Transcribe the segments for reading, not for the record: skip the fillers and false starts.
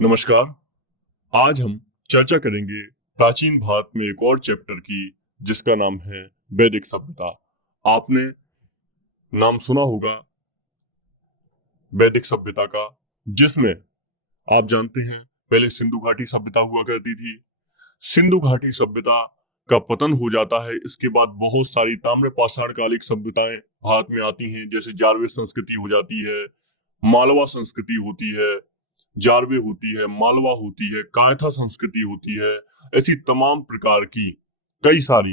नमस्कार। आज हम चर्चा करेंगे प्राचीन भारत में एक और चैप्टर की, जिसका नाम है वैदिक सभ्यता। आपने नाम सुना होगा वैदिक सभ्यता का, जिसमें आप जानते हैं पहले सिंधु घाटी सभ्यता हुआ करती थी। सिंधु घाटी सभ्यता का पतन हो जाता है। इसके बाद बहुत सारी ताम्र पाषाण कालिक सभ्यताएं भारत में आती हैं, जैसे जारवे संस्कृति हो जाती है, मालवा संस्कृति होती है, जारवे होती है, मालवा होती है, कायथा संस्कृति होती है। ऐसी तमाम प्रकार की कई सारी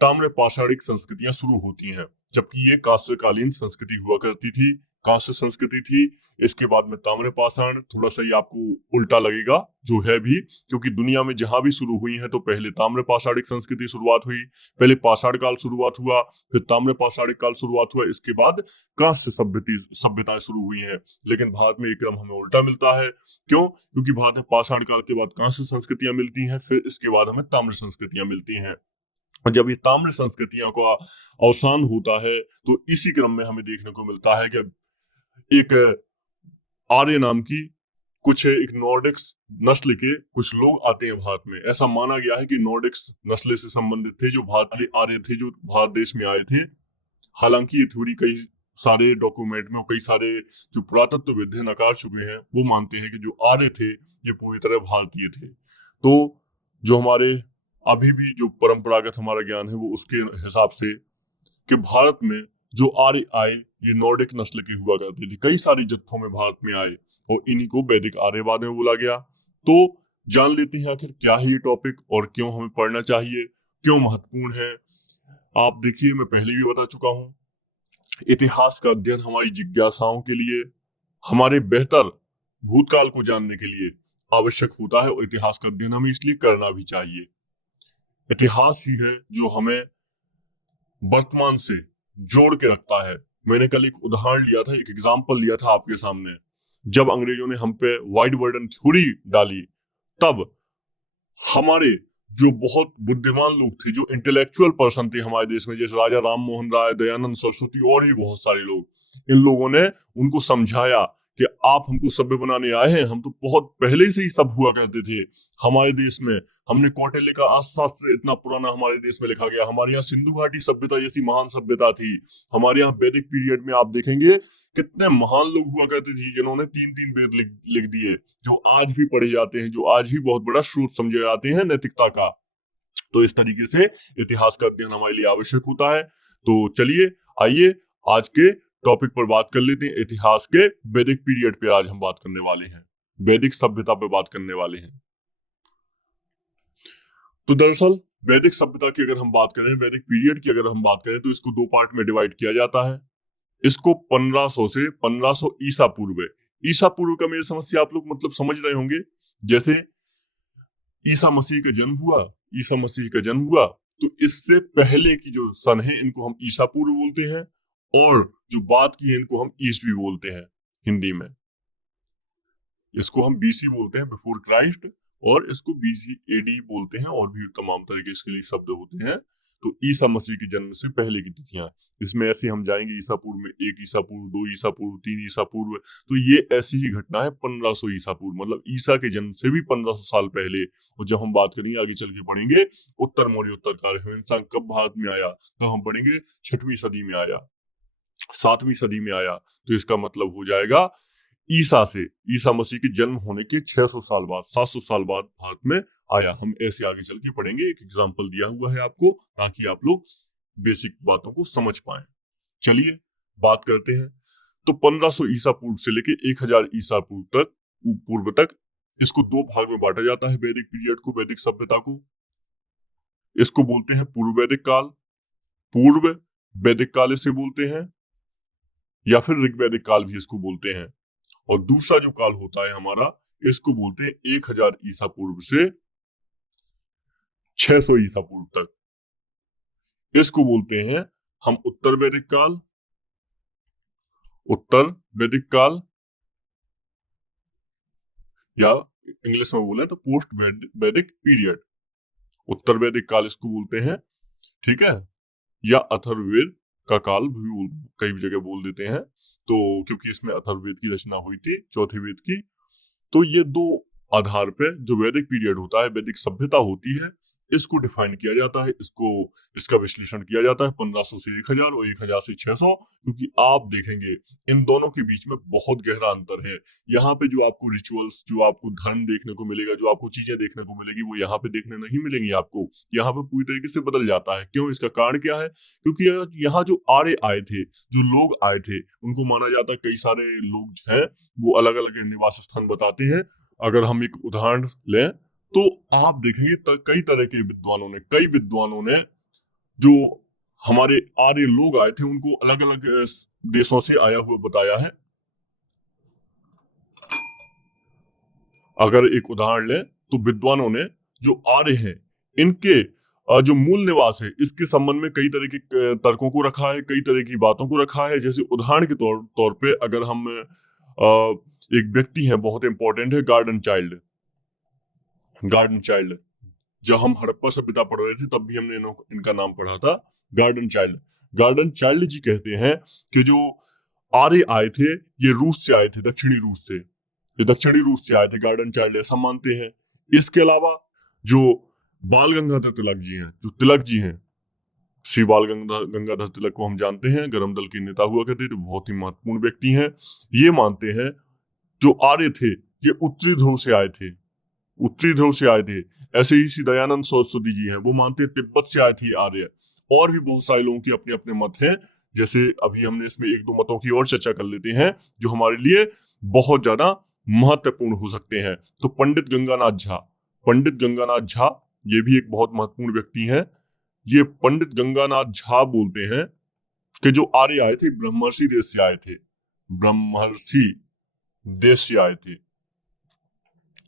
ताम्र पाषाणिक संस्कृतियां शुरू होती हैं, जबकि ये कांस्यकालीन संस्कृति हुआ करती थी, कांस्य संस्कृति थी। इसके बाद में ताम्र पाषाण, थोड़ा सा ये आपको उल्टा लगेगा जो है भी, क्योंकि दुनिया में जहां भी शुरू हुई है तो पहले ताम्र पाषाणिक संस्कृति शुरुआत हुई, पहले पाषाण काल शुरुआत हुआ, फिर ताम्र पाषाणिक काल शुरुआत हुआ, इसके बाद कांस्य सभ्यताएं शुरू हुई हैं। लेकिन भारत में एक क्रम हमें उल्टा मिलता है। क्यों? क्योंकि भारत में पाषाण काल के बाद कांस्य संस्कृतियां मिलती हैं, फिर इसके बाद हमें ताम्र संस्कृतियां मिलती हैं। और जब ये ताम्र संस्कृतियों का अवसान होता है तो इसी क्रम में हमें देखने को मिलता है कि एक आर्य नाम की कुछ एक नॉर्डिक्स नस्ल के कुछ लोग आते हैं भारत में। ऐसा माना गया है कि नॉर्डिक्स नस्ल से संबंधित थे, जो भारतीय आर्य थे, जो भारत देश में आए थे। हालांकि ये थ्योरी कई सारे डॉक्यूमेंट में, कई सारे जो पुरातत्वविद हैं नकार चुके हैं। वो मानते हैं कि जो आर्य थे ये पूरी तरह भारतीय थे। तो जो हमारे अभी भी जो परंपरागत हमारा ज्ञान है वो उसके हिसाब से कि भारत में जो आर्य आए ये नॉर्डिक नस्ल के हुआ करते थे, कई सारी जत्थों में भारत में आए और इन्हीं को वैदिक आर्यवाद में बोला गया। तो जान लेते हैं आखिर क्या है ये टॉपिक और क्यों हमें पढ़ना चाहिए, क्यों महत्वपूर्ण है। आप देखिए, मैं पहले भी बता चुका हूँ, इतिहास का अध्ययन हमारी जिज्ञासाओं के लिए, हमारे बेहतर भूतकाल को जानने के लिए आवश्यक होता है, और इतिहास का अध्ययन हमें इसलिए करना भी चाहिए। इतिहास ही है जो हमें वर्तमान से जोड़ के रखता है। मैंने कल एक उदाहरण लिया था, एक एग्जाम्पल लिया था आपके सामने। जब अंग्रेजों ने हम पे वाइड बर्डन थ्योरी डाली, तब हमारे जो बहुत बुद्धिमान लोग थे, जो इंटेलेक्चुअल पर्सन थे हमारे देश में, जैसे राजा राम मोहन राय, दयानंद सरस्वती और भी बहुत सारे लोग, इन लोगों ने उनको समझाया कि आप हमको सभ्य बनाने आए हैं, हम तो बहुत पहले से ही सब हुआ करते थे हमारे देश में। हमने कौटिल्य का अर्थशास्त्र इतना पुराना हमारे देश में लिखा गया, हमारे यहाँ सिंधु घाटी सभ्यता जैसी महान सभ्यता थी, हमारे यहाँ वैदिक पीरियड में आप देखेंगे कितने महान लोग हुआ करते थे जिन्होंने तीन तीन वेद लिख दिए, जो आज भी पढ़े जाते हैं, जो आज भी बहुत बड़ा स्रोत समझे जाते हैं नैतिकता का। तो इस तरीके से इतिहास का अध्ययन हमारे लिए आवश्यक होता है। तो चलिए, आइए आज के टॉपिक पर बात कर लेते हैं। इतिहास के वैदिक पीरियड पे आज हम बात करने वाले हैं, वैदिक सभ्यता पे बात करने वाले हैं। तो दरअसल वैदिक सभ्यता की अगर हम बात करें, वैदिक पीरियड की अगर हम बात करें, तो इसको दो पार्ट में डिवाइड किया जाता है। इसको 1500 से 1500 ईसा पूर्व, ईसा पूर्व का मेरी समस्या आप लोग मतलब समझ रहे होंगे। जैसे ईसा मसीह का जन्म हुआ, ईसा मसीह का जन्म हुआ, तो इससे पहले की जो सन है इनको हम ईसा पूर्व बोलते हैं, और जो बाद की है इनको हम ईसवी बोलते हैं हिंदी में। इसको हम बीसी बोलते हैं, बिफोर क्राइस्ट, और इसको बीसी एडी बोलते हैं, और भी तमाम तरह के इसके लिए शब्द होते हैं। तो ईसा मसीह के जन्म से पहले की तिथियां, इसमें ऐसे हम जाएंगे ईसा पूर्व में, एक ईसा पूर्व, दो ईसा पूर्व, तीन ईसा पूर्व। तो ये ऐसी ही घटना है 1500 ईसा पूर्व, मतलब ईसा के जन्म से भी 1500 साल पहले। और जब हम बात करेंगे आगे चल के पढ़ेंगे उत्तर मौर्य उत्तरकाल हिंसा कब भारत में आया, तो हम पढ़ेंगे 6वीं सदी में आया, 7वीं सदी में आया। तो इसका मतलब हो जाएगा ईसा से, ईसा मसीह के जन्म होने के 600 साल बाद, 700 साल बाद भारत में आया। हम ऐसे आगे चल के पढ़ेंगे, एक एग्जाम्पल दिया हुआ है आपको, ताकि आप लोग बेसिक बातों को समझ पाए। चलिए बात करते हैं। तो 1500 ईसा पूर्व से लेके 1000 ईसा पूर्व तक इसको दो भाग में बांटा जाता है, वैदिक पीरियड को, वैदिक सभ्यता को। इसको बोलते हैं पूर्व वैदिक काल, पूर्व वैदिक काल इसे बोलते हैं, या फिर ऋग्वैदिक काल भी इसको बोलते हैं। और दूसरा जो काल होता है हमारा, इसको बोलते हैं 1000 ईसा पूर्व से 600 ईसा पूर्व तक। इसको बोलते हैं हम उत्तर वैदिक काल, उत्तर वैदिक काल, या इंग्लिश में बोले तो पोस्ट वैदिक पीरियड। उत्तर वैदिक काल इसको बोलते हैं, ठीक है, या अथर्ववेद का काल भी कई जगह बोल देते हैं। तो क्योंकि इसमें अथर्ववेद की रचना हुई थी, चौथे वेद की। तो ये दो आधार पे जो वैदिक पीरियड होता है, वैदिक सभ्यता होती है, इसको डिफाइन किया जाता है, इसका विश्लेषण किया जाता है 1500 से 1000 और 1000 से 600। क्योंकि आप देखेंगे इन दोनों के बीच में बहुत गहरा अंतर है। यहाँ पे जो आपको रिचुअल्स, जो आपको धर्म देखने को मिलेगा, जो आपको चीजें देखने को मिलेगी, वो यहाँ पे देखने नहीं मिलेंगी आपको। यहाँ पे पूरी तरीके से बदल जाता है। क्यों? इसका कारण क्या है? क्योंकि यहाँ जो आर्य आए थे, जो लोग आए थे, उनको माना जाता है, कई सारे लोग हैं वो अलग अलग निवास स्थान बताते हैं। अगर हम एक उदाहरण लें तो आप देखेंगे कई तरह के विद्वानों ने जो हमारे आर्य लोग आए थे उनको अलग अलग देशों से आया हुआ बताया है। अगर एक उदाहरण लें तो विद्वानों ने जो आर्य हैं इनके जो मूल निवास है इसके संबंध में कई तरह के तर्कों को रखा है, कई तरह की बातों को रखा है। जैसे उदाहरण के तौर पे अगर हम एक व्यक्ति है बहुत इंपॉर्टेंट है, गार्डन चाइल्ड। जब हम हड़प्पा सभ्यता पढ़ रहे थे तब भी हमने इनका नाम पढ़ा था, गार्डन चाइल्ड जी कहते हैं कि जो आर्य आए थे ये रूस से आए थे, दक्षिणी रूस से आए थे, गार्डन चाइल्ड ऐसा मानते हैं। इसके अलावा जो बाल गंगाधर तिलक जी हैं, श्री बाल गंगाधर तिलक को हम जानते हैं, गरम दल के नेता हुआ करते थे, बहुत ही महत्वपूर्ण व्यक्ति हैं। ये मानते हैं जो आर्य थे ये उत्तरी ध्रुव से आए थे। ऐसे ही श्री दयानंद सरस्वती जी हैं, वो मानते हैं तिब्बत से आए थे आर्य। और भी बहुत सारे लोगों के अपने अपने मत हैं। जैसे अभी हमने इसमें एक दो मतों की और चर्चा कर लेते हैं जो हमारे लिए बहुत ज्यादा महत्वपूर्ण हो सकते हैं। तो पंडित गंगानाथ झा ये भी एक बहुत महत्वपूर्ण व्यक्ति हैं। ये पंडित गंगानाथ झा बोलते हैं कि जो आर्य आए थे ब्रह्मर्षि देश से आए थे।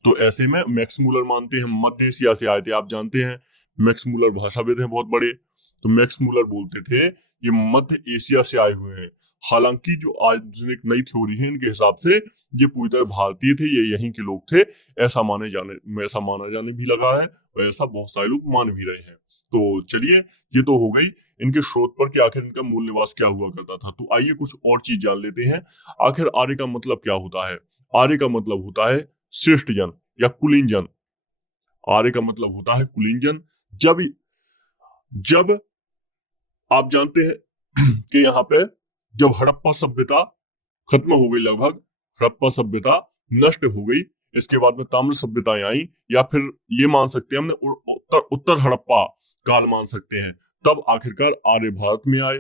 तो ऐसे में मैक्स मूलर मानते हैं मध्य एशिया से आए थे। आप जानते हैं मैक्स मूलर भाषाविद हैं बहुत बड़े, तो मैक्स मूलर बोलते थे ये मध्य एशिया से आए हुए हैं। हालांकि जो आधुनिक नई थ्योरी है इनके हिसाब से ये पूरी तरह भारतीय थे, ये यहीं के लोग थे, ऐसा माना जाने भी लगा है और ऐसा बहुत सारे लोग मान भी रहे हैं। तो चलिए, ये तो हो गई इनके स्रोत पर कि आखिर इनका मूल निवास क्या हुआ करता था। तो आइए कुछ और चीज जान लेते हैं। आखिर आर्य का मतलब क्या होता है? आर्य का मतलब होता है श्रेष्ठ जन या कुलीन। आर्य का मतलब होता है कुलीन। जब आप जानते हैं कि यहाँ पे जब हड़प्पा सभ्यता खत्म हो गई, लगभग हड़प्पा सभ्यता नष्ट हो गई, इसके बाद में ताम्र सभ्यताएं आई, या फिर ये मान सकते हैं हमने उत्तर हड़प्पा काल मान सकते हैं। तब आखिरकार आर्य भारत में आए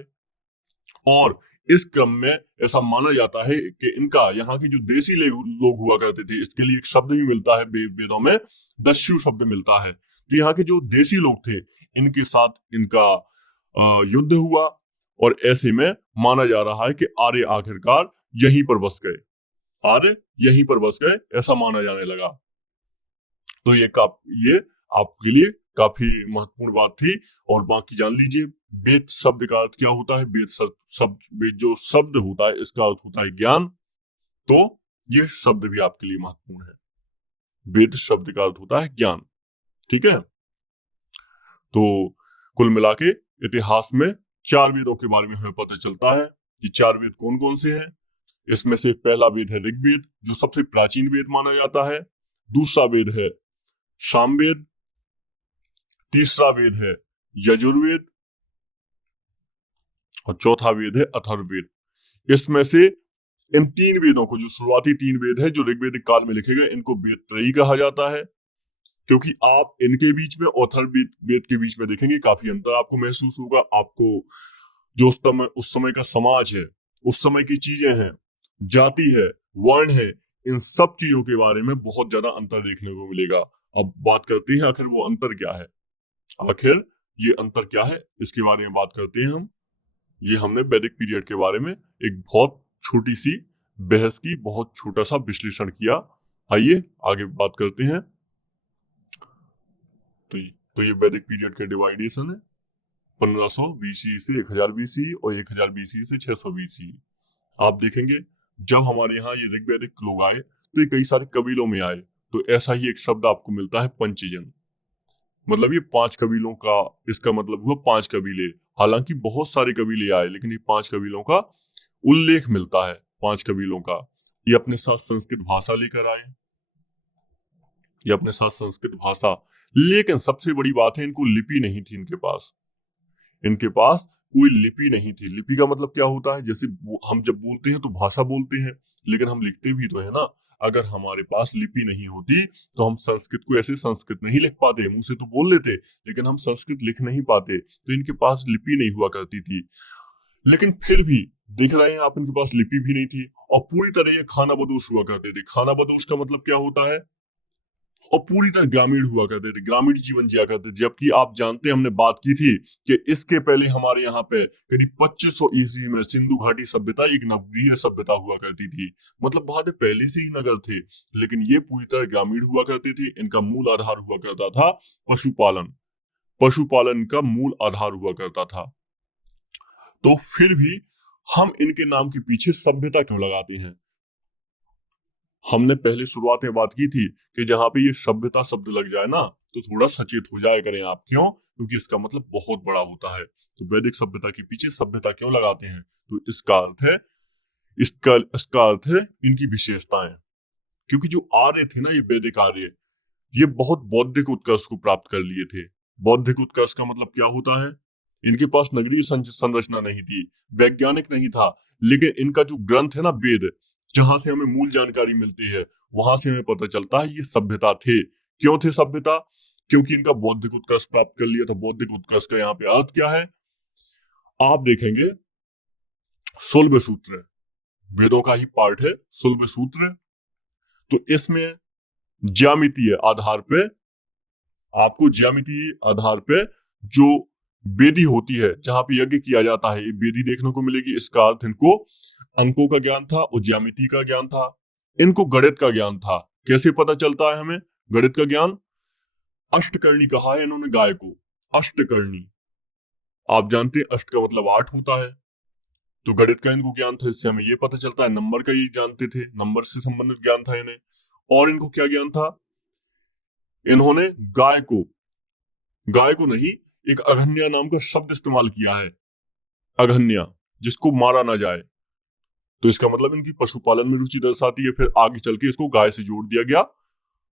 और इस क्रम में ऐसा माना जाता है कि इनका यहाँ की जो देसी लोग हुआ करते थे, इसके लिए एक शब्द भी मिलता है वेदों में, दस्यु शब्द मिलता है। तो यहाँ के जो देसी लोग थे इनके साथ इनका युद्ध हुआ और ऐसे में माना जा रहा है कि आर्य आखिरकार यहीं पर बस गए, ऐसा माना जाने लगा। तो ये आपके लिए काफी महत्वपूर्ण बात थी। और बाकी जान लीजिए वेद शब्द का अर्थ क्या होता है। वेद जो शब्द होता है इसका अर्थ होता है ज्ञान। तो ये शब्द भी आपके लिए महत्वपूर्ण है। वेद शब्द का अर्थ होता है ज्ञान, ठीक है। तो कुल मिला के इतिहास में 4 वेदों के बारे में हमें पता चलता है कि 4 वेद कौन कौन से हैं। इसमें से पहला वेद है ऋग्वेद, जो सबसे प्राचीन वेद माना जाता है। दूसरा वेद है सामवेद, तीसरा वेद है यजुर्वेद और चौथा वेद है अथर्ववेद। इसमें से इन 3 वेदों को, जो शुरुआती 3 वेद है जो ऋग्वेदिक काल में लिखे गए, इनको वेदत्रयी कहा जाता है। क्योंकि आप इनके बीच में और अथर्ववेद के बीच में देखेंगे काफी अंतर आपको महसूस होगा। आपको जो उस समय का समाज है, उस समय की चीजें हैं, जाति है, वर्ण है, इन सब चीजों के बारे में बहुत ज्यादा अंतर देखने को मिलेगा। अब बात करते हैं आखिर वो अंतर क्या है। इसके बारे में बात करते हैं हम। ये हमने वैदिक पीरियड के बारे में एक बहुत छोटी सी बहस की, बहुत छोटा सा विश्लेषण किया। आइए आगे बात करते हैं। तो ये वैदिक पीरियड के डिवाइडेशन है 1500 बीसी से 1000 बीसी और 1000 बीसी से 600 बीसी। आप देखेंगे जब हमारे यहाँ ये ऋग्वैदिक लोग आए तो ये कई सारे कबीलों में आए। तो ऐसा ही एक शब्द आपको मिलता है पंचजन, मतलब ये 5 कबीलों का, इसका मतलब हुआ 5 कबीले। हालांकि बहुत सारे कबीले आए लेकिन ये 5 कबीलों का उल्लेख मिलता है। 5 कबीलों का, ये अपने साथ संस्कृत भाषा लेकर आए। या अपने साथ संस्कृत भाषा। लेकिन सबसे बड़ी बात है, इनको लिपि नहीं थी इनके पास कोई लिपि नहीं थी। लिपि का मतलब क्या होता है, जैसे हम जब बोलते हैं तो भाषा बोलते हैं, लेकिन हम लिखते भी तो है ना। अगर हमारे पास लिपि नहीं होती तो हम संस्कृत को ऐसे संस्कृत नहीं लिख पाते, मुंह से तो बोल लेते लेकिन हम संस्कृत लिख नहीं पाते। तो इनके पास लिपि नहीं हुआ करती थी। लेकिन फिर भी देख रहे हैं आप, इनके पास लिपि भी नहीं थी और पूरी तरह ये खाना बदोश हुआ करते थे। खाना बदोश का मतलब क्या होता है, और पूरी तरह ग्रामीण हुआ करते थे, ग्रामीण जीवन जिया करते थे। जबकि आप जानते हैं, हमने बात की थी कि इसके पहले हमारे यहाँ पे करीब 2500 ईस्वी में सिंधु घाटी सभ्यता एक नगरीय सभ्यता हुआ करती थी। मतलब वहां पे पहले से ही नगर थे, लेकिन ये पूरी तरह ग्रामीण हुआ करते थे। इनका मूल आधार हुआ करता था पशुपालन। पशुपालन का मूल आधार हुआ करता था। तो फिर भी हम इनके नाम के पीछे सभ्यता क्यों लगाते हैं। हमने पहले शुरुआत में बात की थी कि जहां पे ये सभ्यता शब्द लग जाए ना, तो थोड़ा सचेत हो जाया करें आप। क्यों? क्योंकि इसका मतलब बहुत बड़ा होता है। तो वैदिक सभ्यता के पीछे सभ्यता क्यों लगाते हैं, तो इसका अर्थ है, इसका अर्थ है इनकी विशेषताएं। क्योंकि जो आर्य थे ना, ये वैदिक आर्य, ये बहुत बौद्धिक उत्कर्ष को प्राप्त कर लिए थे। बौद्धिक उत्कर्ष का मतलब क्या होता है, इनके पास नगरीय संरचना नहीं थी, वैज्ञानिक नहीं था, लेकिन इनका जो ग्रंथ है ना वेद, जहां से हमें मूल जानकारी मिलती है, वहां से हमें पता चलता है ये सभ्यता थे। क्यों थे सभ्यता? क्योंकि इनका बौद्धिक उत्कर्ष प्राप्त कर लिया था। बौद्धिक उत्कर्ष का यहाँ पे अर्थ क्या है, आप देखेंगे 16वें सूत्र, वेदों का ही पार्ट है 16वें सूत्र। तो इसमें ज्यामितीय आधार पे, आपको ज्यामितीय आधार पे जो वेदी होती है, जहां पे यज्ञ किया जाता है, वेदी देखने को मिलेगी। इसका अर्थ इनको अंकों का ज्ञान था और ज्यामिति का ज्ञान था। इनको गणित का ज्ञान था। कैसे पता चलता है हमें गणित का ज्ञान? अष्टकर्णी कहा है इन्होंने गाय को, अष्टकर्णी। आप जानते हैं अष्ट का मतलब 8 होता है। तो गणित का इनको ज्ञान था, इससे हमें ये पता चलता है। नंबर का ये जानते थे, नंबर से संबंधित ज्ञान था इन्हें। और इनको क्या ज्ञान था, इन्होंने गाय को नहीं, एक अघन्या नाम का शब्द इस्तेमाल किया है। अघन्या, जिसको मारा ना जाए। तो इसका मतलब इनकी पशुपालन में रुचि दर्शाती है। फिर आगे चल के इसको गाय से जोड़ दिया गया,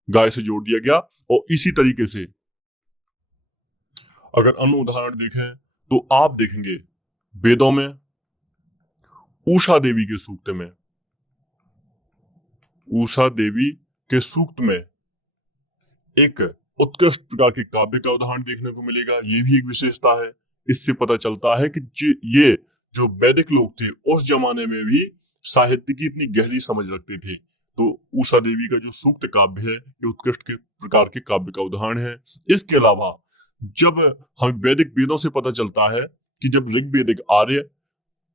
गाय से जोड़ दिया गया। और इसी तरीके से अगर अन्य उदाहरण देखें तो आप देखेंगे वेदों में उषा देवी के सूक्त में, उषा देवी के सूक्त में एक उत्कृष्ट प्रकार के काव्य का उदाहरण देखने को मिलेगा। ये भी एक विशेषता है। इससे पता चलता है कि ये जो वैदिक लोग थे उस जमाने में भी साहित्य की इतनी गहरी समझ रखते थे। तो उषा देवी का जो सूक्त काव्य है, ये उत्कृष्ट के प्रकार के काव्य का उदाहरण है। इसके अलावा जब हम वैदिक वेदों से पता चलता है कि जब ऋग्वेदिक आर्य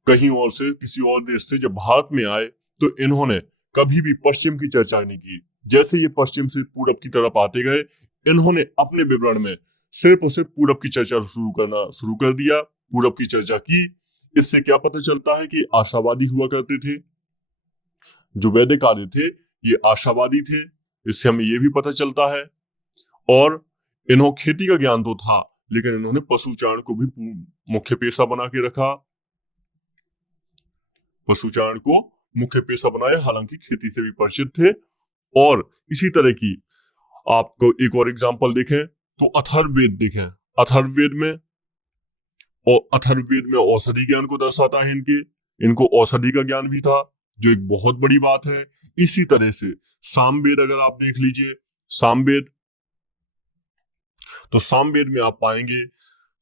कहीं और से, किसी और देश से जब भारत में आए, तो इन्होंने कभी भी पश्चिम की चर्चा नहीं की। जैसे ये पश्चिम से पूरब की तरफ आते गए, इन्होंने अपने विवरण में सिर्फ और सिर्फ पूरब की चर्चा शुरू कर दिया, पूरब की चर्चा की। इससे क्या पता चलता है कि आशावादी हुआ करते थे। जो वैदिक आर्य थे ये आशावादी थे, इससे हमें ये भी पता चलता है। और इन्हों खेती का ज्ञान तो था, लेकिन इन्होंने पशुचारण को भी मुख्य पेशा बना के रखा, पशुचारण को मुख्य पेशा बनाया, हालांकि खेती से भी परिचित थे। और इसी तरह की आपको एक और एग्जांपल देखें तो अथर्ववेद देखें। अथर्ववेद में, और अथर्ववेद में औषधि ज्ञान को दर्शाता है। इनको औषधि का ज्ञान भी था, जो एक बहुत बड़ी बात है। इसी तरह से सामवेद अगर आप देख लीजिए, सामवेद, तो सामवेद में आप पाएंगे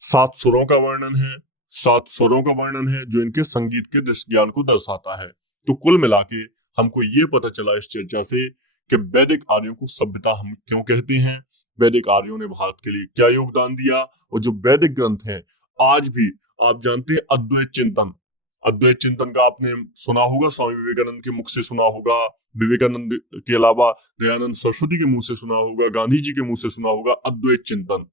7 स्वरों का वर्णन है, 7 स्वरों का वर्णन है, जो इनके संगीत के दृष्टि ज्ञान को दर्शाता है। तो कुल मिला के हमको ये पता चला इस चर्चा से कि वैदिक आर्यों को सभ्यता हम क्यों कहते हैं, वैदिक आर्यों ने भारत के लिए क्या योगदान दिया। और जो वैदिक ग्रंथ हैं, आज भी आप जानते हैं अद्वैत चिंतन, अद्वैत चिंतन का आपने सुना होगा, स्वामी विवेकानंद के मुख से सुना होगा। विवेकानंद के अलावा दयानंद सरस्वती के मुंह से सुना होगा, गांधी जी के मुंह से सुना होगा अद्वैत चिंतन।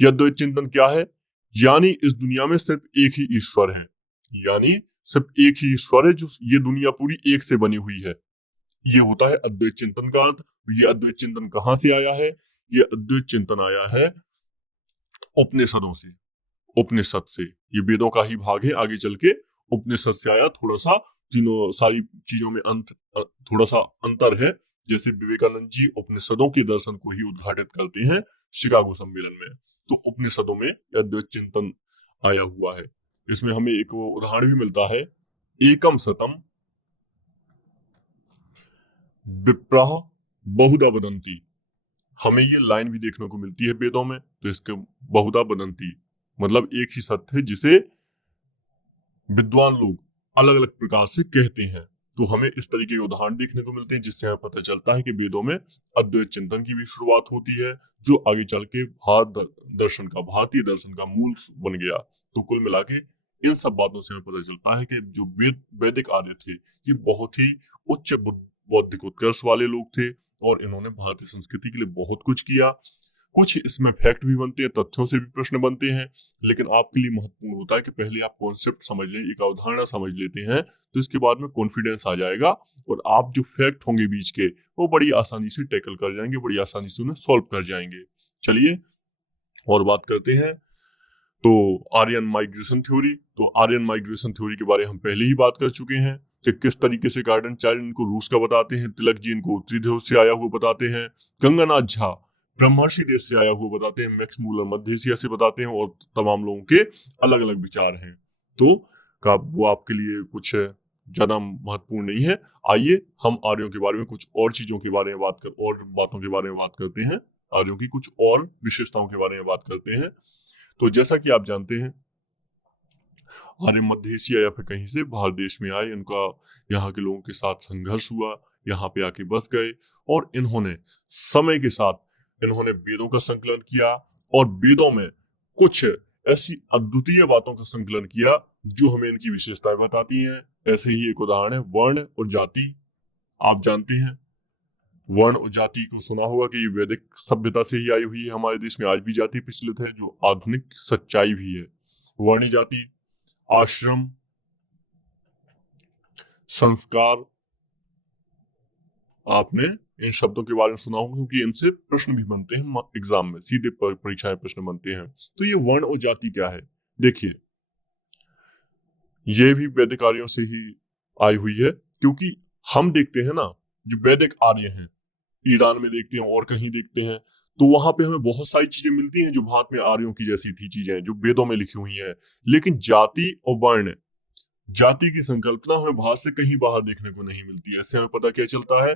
यह अद्वैत चिंतन क्या है? यानी इस दुनिया में सिर्फ एक ही ईश्वर है, यानी सिर्फ एक ही ईश्वर है, जो ये दुनिया पूरी एक से बनी हुई है। ये होता है अद्वैत चिंतन का अर्थ। ये अद्वैत चिंतन कहां से आया है? ये अद्वैत चिंतन आया है उपनिषदों से, उपनिषद से। ये वेदों का ही भाग है। आगे चल के उपनिषद से आया। थोड़ा सा तीनों सारी चीजों में थोड़ा सा अंतर है, जैसे विवेकानंद जी उपनिषदों के दर्शन को ही उद्घाटित करते हैं शिकागो सम्मेलन में। तो उपनिषदों में अद्वैत चिंतन आया हुआ है। इसमें हमें एक उदाहरण भी मिलता है, एकम सतम विप्रह बहुधा वदंती। हमें ये लाइन भी देखने को मिलती है वेदों में। तो इसके बहुधा वदंती मतलब एक ही सत्य है जिसे विद्वान लोग अलग अलग प्रकार से कहते हैं। तो हमें इस तरीके के उदाहरण देखने को मिलते हैं जिससे हमें पता चलता है कि वेदों में अद्वैत चिंतन की भी शुरुआत होती है, जो आगे चल के भारतीय दर्शन का मूल बन गया। तो कुल मिला के इन सब बातों से हमें पता चलता है कि जो वैदिक आर्य थे ये बहुत ही उच्च बौद्धिक उत्कर्ष वाले लोग थे और इन्होंने भारतीय संस्कृति के लिए बहुत कुछ किया। कुछ इसमें फैक्ट भी बनते हैं, तथ्यों से भी प्रश्न बनते हैं, लेकिन आपके लिए महत्वपूर्ण होता है कि पहले आप कॉन्सेप्ट समझ लें, एक अवधारणा समझ लेते हैं, तो इसके बाद में कॉन्फिडेंस आ जाएगा और आप जो फैक्ट होंगे बीच के वो बड़ी आसानी से टैकल कर जाएंगे, बड़ी आसानी से उन्हें सॉल्व कर जाएंगे। चलिए और बात करते हैं तो आर्यन माइग्रेशन थ्योरी। तो आर्यन माइग्रेशन थ्योरी के बारे में हम पहले ही बात कर चुके हैं कि किस तरीके से गार्डन चाइल्ड इनको रूस का बताते हैं, तिलक जी इनको उत्तरी ध्रुव से आया हुआ बताते हैं, गंगानाथ झा ब्रह्मर्षि देश से आया हुआ बताते हैं, मैक्स मूलर मध्य एशिया से बताते हैं और तमाम लोगों के अलग अलग विचार हैं। तो वो आपके लिए कुछ ज्यादा महत्वपूर्ण नहीं है। आइए हम आर्यों के बारे में कुछ और चीजों के बारे में और बातों के बारे में बात करते हैं, आर्यों की कुछ और विशेषताओं के बारे में बात करते हैं। तो जैसा कि आप जानते हैं आर्य मध्य एशिया या फिर कहीं से भारत देश में आए, इनका यहाँ के लोगों के साथ संघर्ष हुआ, यहाँ पे आके बस गए और इन्होंने समय के साथ इन्होंने वेदों का संकलन किया और वेदों में कुछ ऐसी अद्वितीय बातों का संकलन किया जो हमें इनकी विशेषताएं बताती हैं। ऐसे ही एक उदाहरण है वर्ण और जाति। आप जानते हैं वर्ण और जाति को सुना होगा कि ये वैदिक सभ्यता से ही आई हुई है। हमारे देश में आज भी जाति प्रचलित है, जो आधुनिक सच्चाई भी है। वर्ण जाति, आश्रम, संस्कार, आपने इन शब्दों के बारे में सुना होगा क्योंकि इनसे प्रश्न भी बनते हैं एग्जाम में, सीधे परीक्षाएं प्रश्न बनते हैं। तो ये वर्ण और जाति क्या है, देखिए ये भी वैदिक आर्यों से ही आई हुई है, क्योंकि हम देखते हैं ना जो वैदिक आर्य हैं, ईरान में देखते हैं और कहीं देखते हैं, तो वहां पे हमें बहुत सारी चीजें मिलती हैं जो भारत में आर्यों की जैसी थी, चीजें जो वेदों में लिखी हुई हैं। लेकिन जाति और वर्ण, जाति की संकल्पना हमें भारत से कहीं बाहर देखने को नहीं मिलती है। इससे हमें पता क्या चलता है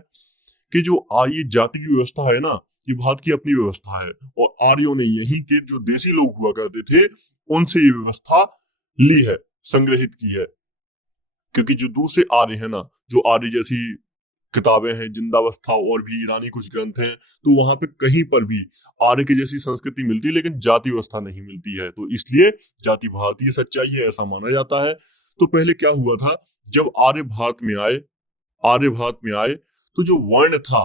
कि जो ये जाति की व्यवस्था है ना, ये भारत की अपनी व्यवस्था है और आर्यों ने यहीं के जो देसी लोग हुआ करते थे उनसे ये व्यवस्था ली है, संग्रहित की है। क्योंकि जो दूसरे आर्य है ना, जो आर्य जैसी किताबें हैं, जिंदावस्था और भी ईरानी कुछ ग्रंथ हैं, तो वहां पे कहीं पर भी आर्य की जैसी संस्कृति मिलती है लेकिन जाति व्यवस्था नहीं मिलती है। तो इसलिए जाति भारतीय सच्चाई है ऐसा माना जाता है। तो पहले क्या हुआ था, जब आर्य भारत में आए तो जो वर्ण था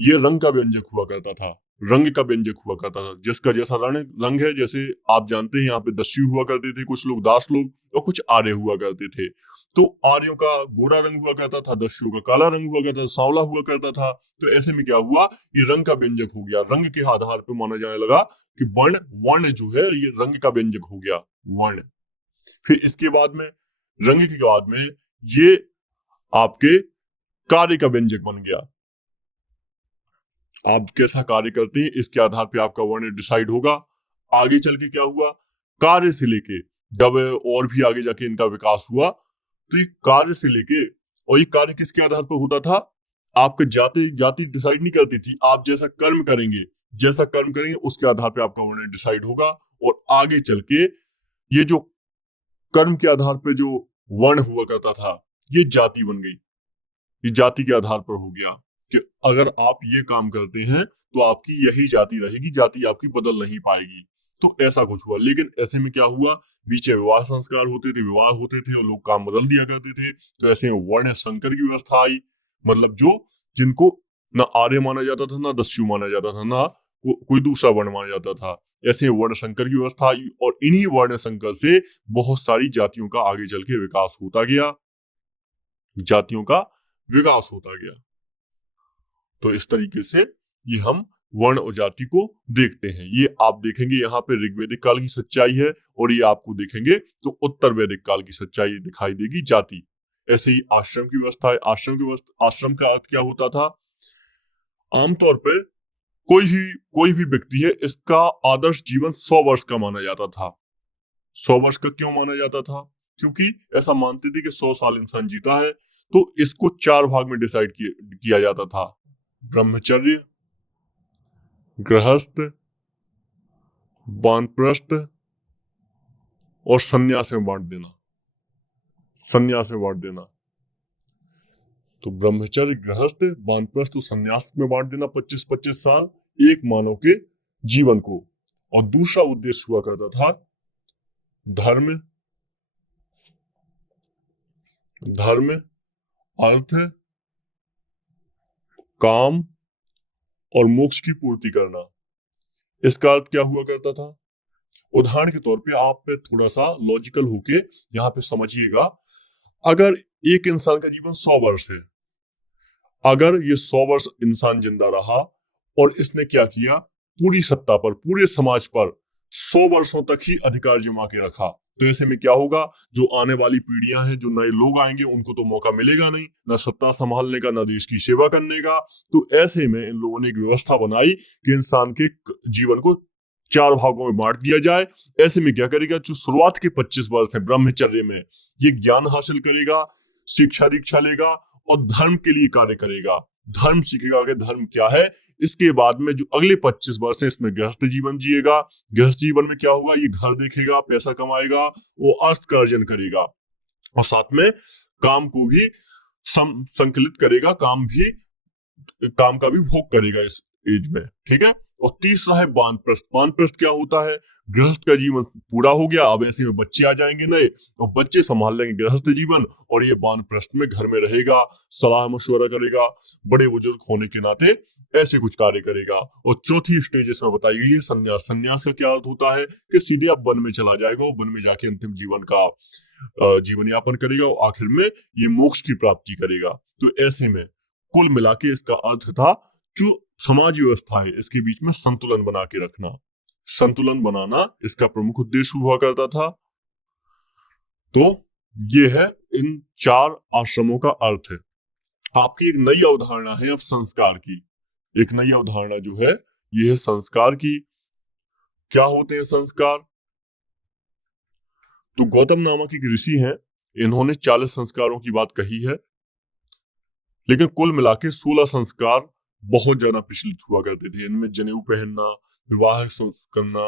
ये रंग का व्यंजक हुआ करता था, रंग का व्यंजक हुआ करता था, जिसका जैसा रंग है। जैसे आप जानते हैं यहाँ पे दस्यु हुआ करते थे, कुछ लोग दास लोग और कुछ आर्य हुआ करते थे। तो आर्यों का गोरा रंग हुआ करता था, दस्युओं का काला रंग हुआ करता था, सांवला हुआ करता था। तो ऐसे में क्या हुआ, ये रंग का व्यंजक हो गया, रंग के आधार पर माना जाने लगा कि वर्ण जो है ये रंग का व्यंजक हो गया, वर्ण। फिर इसके बाद में रंग के बाद में ये आपके कार्य का व्यंजक बन गया। आप कैसा कार्य करते हैं इसके आधार पे आपका वर्ण डिसाइड होगा। आगे चल के क्या हुआ, कार्य से लेके जब और भी आगे जाके इनका विकास हुआ, तो ये कार्य से लेके, और ये कार्य किसके आधार पर होता था, आपका जाति डिसाइड नहीं करती थी। आप जैसा कर्म करेंगे उसके आधार पे आपका वर्ण डिसाइड होगा। और आगे चल के ये जो कर्म के आधार पे जो वर्ण हुआ करता था ये जाति बन गई, ये जाति के आधार पर हो गया कि अगर आप ये काम करते हैं तो आपकी यही जाति रहेगी, जाति आपकी बदल नहीं पाएगी। तो ऐसा कुछ हुआ। लेकिन ऐसे में क्या हुआ, बीच में विवाह संस्कार होते थे, विवाह होते थे और लोग काम बदल दिया करते थे। तो ऐसे में वर्ण संकर की व्यवस्था आई, मतलब जो जिनको ना आर्य माना जाता था, ना दस्यु माना जाता था, ना कोई दूसरा वर्ण माना जाता था। ऐसे वर्ण संकर की व्यवस्था आई और इन्हीं वर्ण संकर से बहुत सारी जातियों का आगे चल के विकास होता गया, जातियों का विकास होता गया। तो इस तरीके से ये हम वर्ण और जाति को देखते हैं। ये आप देखेंगे यहाँ पे ऋग्वेदिक काल की सच्चाई है और ये आपको देखेंगे तो उत्तर वैदिक काल की सच्चाई दिखाई देगी, जाति। ऐसे ही आश्रम की व्यवस्था है। आश्रम का अर्थ क्या होता था, आमतौर पर कोई भी व्यक्ति है, इसका आदर्श जीवन 100 वर्ष का माना जाता था। 100 वर्ष का क्यों माना जाता था? क्योंकि ऐसा मानते थे कि 100 साल इंसान जीता है, तो इसको 4 भाग में डिसाइड किया जाता था। ब्रह्मचर्य, गृहस्थ, वानप्रस्थ और संन्यास में बांट देना। संन्यास में बांट देना, तो ब्रह्मचर्य, गृहस्थ, वानप्रस्थ और संन्यास में बांट देना 25-25 साल एक मानव के जीवन को। और दूसरा उद्देश्य हुआ करता था धर्म, अर्थ, काम और मोक्ष की पूर्ति करना। इसका अर्थ क्या हुआ करता था? उदाहरण के तौर पे आप थोड़ा सा लॉजिकल होके यहाँ पे समझिएगा। अगर एक इंसान का जीवन 100 वर्ष है, अगर ये 100 वर्ष इंसान जिंदा रहा और इसने क्या किया, पूरी सत्ता पर, पूरे समाज पर 100 वर्षों तक ही अधिकार जमा के रखा, तो ऐसे में क्या होगा, जो आने वाली पीढ़ियां हैं, जो नए लोग आएंगे, उनको तो मौका मिलेगा नहीं, ना सत्ता संभालने का, ना देश की सेवा करने का। तो ऐसे में इन लोगों ने एक व्यवस्था बनाई कि इंसान के जीवन को 4 भागों में बांट दिया जाए। ऐसे में क्या करेगा, जो शुरुआत के 25 वर्ष है ब्रह्मचर्य में, ये ज्ञान हासिल करेगा, शिक्षा दीक्षा लेगा और धर्म के लिए कार्य करेगा, धर्म सीखेगा कि धर्म क्या है। इसके बाद में जो अगले 25 वर्ष है, इसमें गृहस्थ जीवन जिएगा। गृहस्थ जीवन में क्या होगा, ये घर देखेगा, पैसा कमाएगा, वो अर्थ का अर्जन करेगा और साथ में काम को भी संकलित करेगा, काम का भी भोग करेगा इस एज में, ठीक है। और तीसरा है वानप्रस्थ। वानप्रस्थ क्या होता है, गृहस्थ का जीवन पूरा हो गया, अब ऐसे में बच्चे आ जाएंगे नए, और बच्चे संभाल लेंगे गृहस्थ जीवन, और ये वानप्रस्थ में घर में रहेगा, सलाह मशवरा करेगा, बड़े बुजुर्ग होने के नाते ऐसे कुछ कार्य करेगा। और चौथी स्टेज इसमें बताई गई है संन्यास। संन्यास का क्या अर्थ होता है कि सीधे अब वन में चला जाएगा, वन में जाके अंतिम जीवन का जीवन यापन करेगा और आखिर में ये मोक्ष की प्राप्ति करेगा। तो ऐसे में कुल मिला के इसका अर्थ था, जो समाज व्यवस्था है इसके बीच में संतुलन बना के रखना, संतुलन बनाना इसका प्रमुख उद्देश्य हुआ करता था। तो ये है इन 4 आश्रमों का अर्थ है। आपकी एक नई अवधारणा है अब संस्कार की। एक नई अवधारणा जो है ये है संस्कार की। क्या होते हैं संस्कार? तो गौतम नामक एक ऋषि हैं, इन्होंने 40 संस्कारों की बात कही है, लेकिन कुल मिला के 16 संस्कार बहुत ज्यादा प्रचलित हुआ करते थे। इनमें जनेऊ पहनना, विवाह करना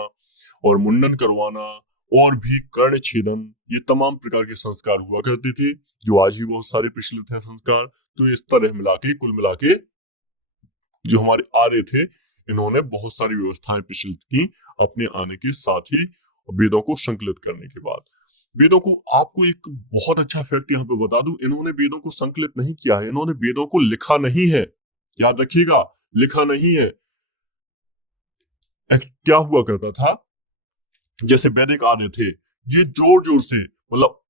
और मुंडन करवाना और भी कर्ण छेदन, ये तमाम प्रकार के संस्कार हुआ करते थे, जो आज भी बहुत सारे प्रचलित हैं संस्कार। तो इस तरह मिला के कुल मिला के जो हमारे आर्य थे, इन्होंने बहुत सारी व्यवस्थाएं प्रचलित की अपने आने के साथ ही, वेदों को संकलित करने के बाद। वेदों को, आपको एक बहुत अच्छा फैक्ट यहाँ पे बता दूं, इन्होंने वेदों को संकलित नहीं किया है, इन्होंने वेदों को लिखा नहीं है, याद रखिएगा, लिखा नहीं है। क्या हुआ करता था, जैसे वैदिक आर्य थे, ये जोर जोर से, मतलब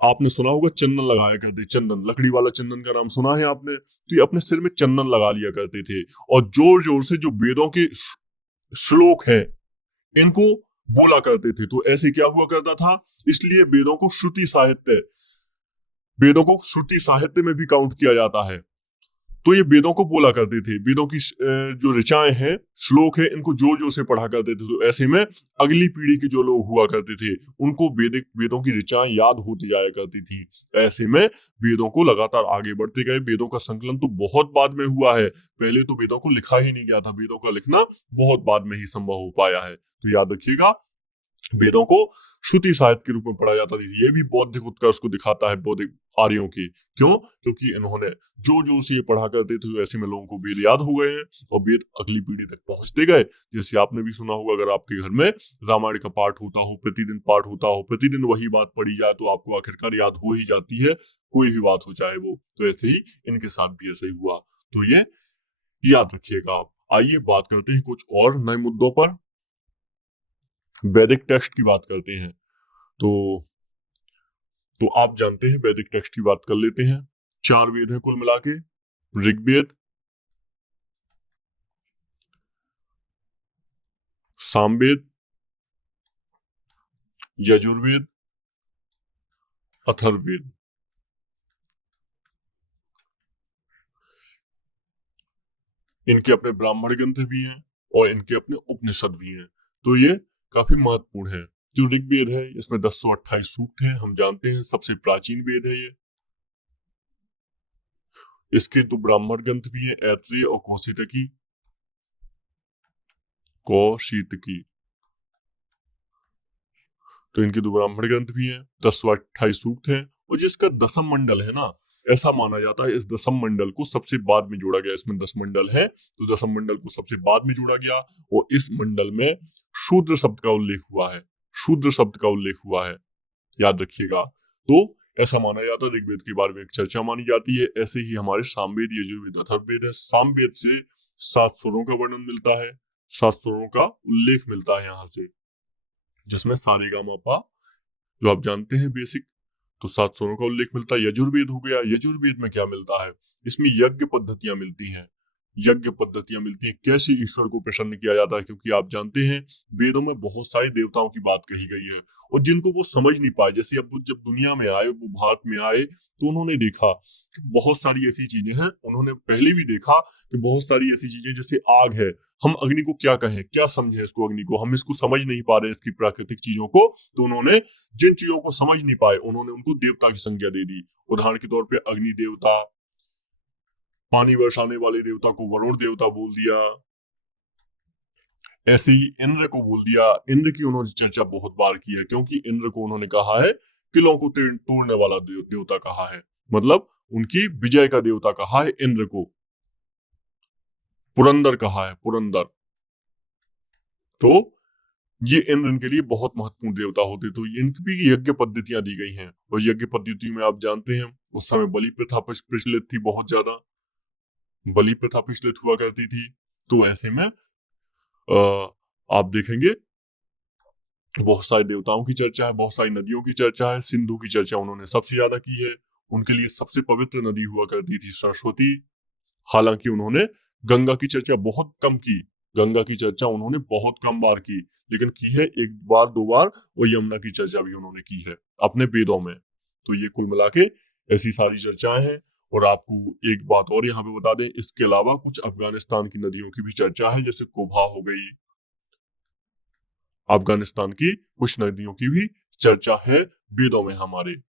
आपने सुना होगा चंदन लगाया करते, चंदन, लकड़ी वाला चंदन का नाम सुना है आपने, तो ये अपने सिर में चंदन लगा लिया करते थे और जोर जोर से जो वेदों के श्लोक हैं इनको बोला करते थे। तो ऐसे क्या हुआ करता था, इसलिए वेदों को श्रुति साहित्य में भी काउंट किया जाता है। तो ये वेदों को बोला करते थे, वेदों की जो ऋचाएं हैं, श्लोक है, इनको जोर जोर से पढ़ा करते थे। तो ऐसे में अगली पीढ़ी के जो लोग हुआ करते थे, उनको वेदों की ऋचाएं याद होती जाया करती थी। ऐसे में वेदों को लगातार आगे बढ़ते गए। वेदों का संकलन तो बहुत बाद में हुआ है, पहले तो वेदों को लिखा ही नहीं गया था, वेदों का लिखना बहुत बाद में ही संभव हो पाया है। तो याद रखिएगा, वेदों को श्रुति साहित्य के रूप में पढ़ा जाता था। ये भी बौद्धिक उत्कर्ष को दिखाता है, बौद्धिक आर्यों की। क्यों? क्योंकि इन्होंने जो जो से ये पढ़ा करते थे, ऐसे में लोगों को वेद याद हो गए हैं और वेद अगली पीढ़ी तक पहुंचते गए। जैसे आपने भी सुना होगा, अगर आपके घर में रामायण का पाठ होता हो, प्रतिदिन पाठ होता हो, प्रतिदिन वही बात पढ़ी जाए, तो आपको आखिरकार याद हो ही जाती है, कोई भी बात हो चाहे वो। तो ऐसे ही इनके साथ भी ऐसे ही हुआ। तो ये याद रखिएगा आप। आइए बात करते हैं कुछ और नए मुद्दों पर। वैदिक टेक्स्ट की बात करते हैं। तो आप जानते हैं, वैदिक टेक्स्ट की बात कर लेते हैं। 4 वेद हैं कुल मिला के, ऋग्वेद, सामवेद, यजुर्वेद, अथर्ववेद। इनके अपने ब्राह्मण ग्रंथ भी हैं और इनके अपने उपनिषद भी हैं। तो ये काफी महत्वपूर्ण है। जो ऋग्वेद है इसमें 1028 सूक्त हैं, हम जानते हैं सबसे प्राचीन वेद है ये। इसके दो ब्राह्मण ग्रंथ भी हैं, ऐत्रेय और कौशितकी। तो इनके दो ब्राह्मण ग्रंथ भी हैं, 1028 सूक्त हैं। और जिसका दसम मंडल है ना, ऐसा माना जाता है इस दसम मंडल को सबसे बाद में जोड़ा गया। इसमें 10 मंडल है तो दसम मंडल को सबसे बाद में जोड़ा गया और इस मंडल में शूद्र शब्द का उल्लेख हुआ है। शूद्र शब्द का उल्लेख हुआ है, याद रखिएगा। तो ऐसा माना जाता है, ऋग्वेद के बारे में एक चर्चा मानी जाती है। ऐसे ही हमारे सामवेद, यजुर्वेद, अथर्ववेद है। सामवेद से 7 स्वरों का वर्णन मिलता है, 7 स्वरों का उल्लेख मिलता है यहाँ से, जिसमें सारेगामापा जो आप जानते हैं बेसिक, तो 7 स्वरों का उल्लेख मिलता है। यजुर्वेद हो गया, यजुर्वेद में क्या मिलता है, इसमें यज्ञ पद्धतियां मिलती हैं। यज्ञ पद्धतियां मिलती हैं, कैसे ईश्वर को प्रसन्न किया जाता है, क्योंकि आप जानते हैं वेदों में बहुत सारे देवताओं की बात कही गई है और जिनको वो समझ नहीं पाए। जैसे अब वो जब दुनिया में आए, वो भारत में आए, तो उन्होंने देखा कि बहुत सारी ऐसी चीजें हैं। उन्होंने पहले भी देखा कि बहुत सारी ऐसी चीजें, जैसे आग है, हम अग्नि को क्या कहें, क्या समझे इसको, अग्नि को हम इसको समझ नहीं पा रहे, इसकी प्राकृतिक चीजों को। तो उन्होंने जिन चीजों को समझ नहीं पाए, उन्होंने उनको देवता की संज्ञा दे दी। उदाहरण के तौर पे अग्नि देवता, पानी बरसाने वाले देवता को वरुण देवता बोल दिया, ऐसे ही इंद्र को बोल दिया। इंद्र की उन्होंने चर्चा बहुत बार की है, क्योंकि इंद्र को उन्होंने कहा है किलों को तोड़ने वाला देवता कहा है, मतलब उनकी विजय का देवता कहा है इंद्र को। पुरंदर कहा है, पुरंदर। तो ये इंद्र इनके लिए बहुत महत्वपूर्ण देवता होते। तो इनकी भी यज्ञ पद्धतियां दी गई हैं और यज्ञ पद्धतियों में आप जानते हैं उस समय बलि प्रथा प्रचलित थी, बहुत ज्यादा बलि प्रथा प्रचलित हुआ करती थी। तो ऐसे में आप देखेंगे बहुत सारे देवताओं की चर्चा है, बहुत सारी नदियों की चर्चा है। सिंधु की चर्चा उन्होंने सबसे ज्यादा की है। उनके लिए सबसे पवित्र नदी हुआ करती थी सरस्वती। हालांकि उन्होंने गंगा की चर्चा बहुत कम की, गंगा की चर्चा उन्होंने बहुत कम बार की, लेकिन की है एक बार 2 बार। और यमुना की चर्चा भी उन्होंने की है अपने वेदों में। तो ये कुल मिला के ऐसी सारी चर्चाएं हैं। और आपको एक बात और यहाँ पे बता दें, इसके अलावा कुछ अफगानिस्तान की नदियों की भी चर्चा है, जैसे कोभा हो गई। अफगानिस्तान की कुछ नदियों की भी चर्चा है वेदों में हमारे।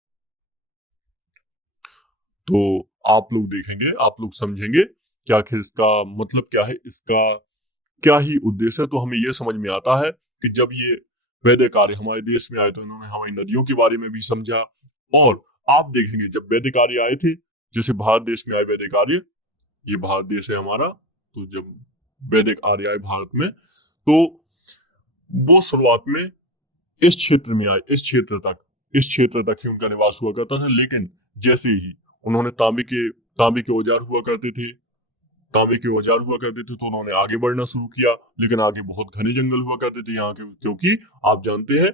तो आप लोग देखेंगे, आप लोग समझेंगे कि आखिर इसका मतलब क्या है, इसका क्या ही उद्देश्य है। तो हमें यह समझ में आता है कि जब ये वैदिक आर्य हमारे देश में आए तो इन्होंने हमारी नदियों के बारे में भी समझा। और आप देखेंगे जब वैदिक आर्य आए थे, जैसे भारत देश में आए वैदिक आर्य, ये भारत देश है हमारा, तो जब वैदिक आर्य आए भारत में, तो वो शुरुआत में इस क्षेत्र में आए, इस क्षेत्र तक ही उनका निवास हुआ करता था। लेकिन जैसे ही उन्होंने तांबे के औजार हुआ करते थे, तांबे के औजार हुआ करते थे, तो उन्होंने आगे बढ़ना शुरू किया। लेकिन आगे बहुत घने जंगल हुआ करते थे यहाँ के, क्योंकि आप जानते हैं,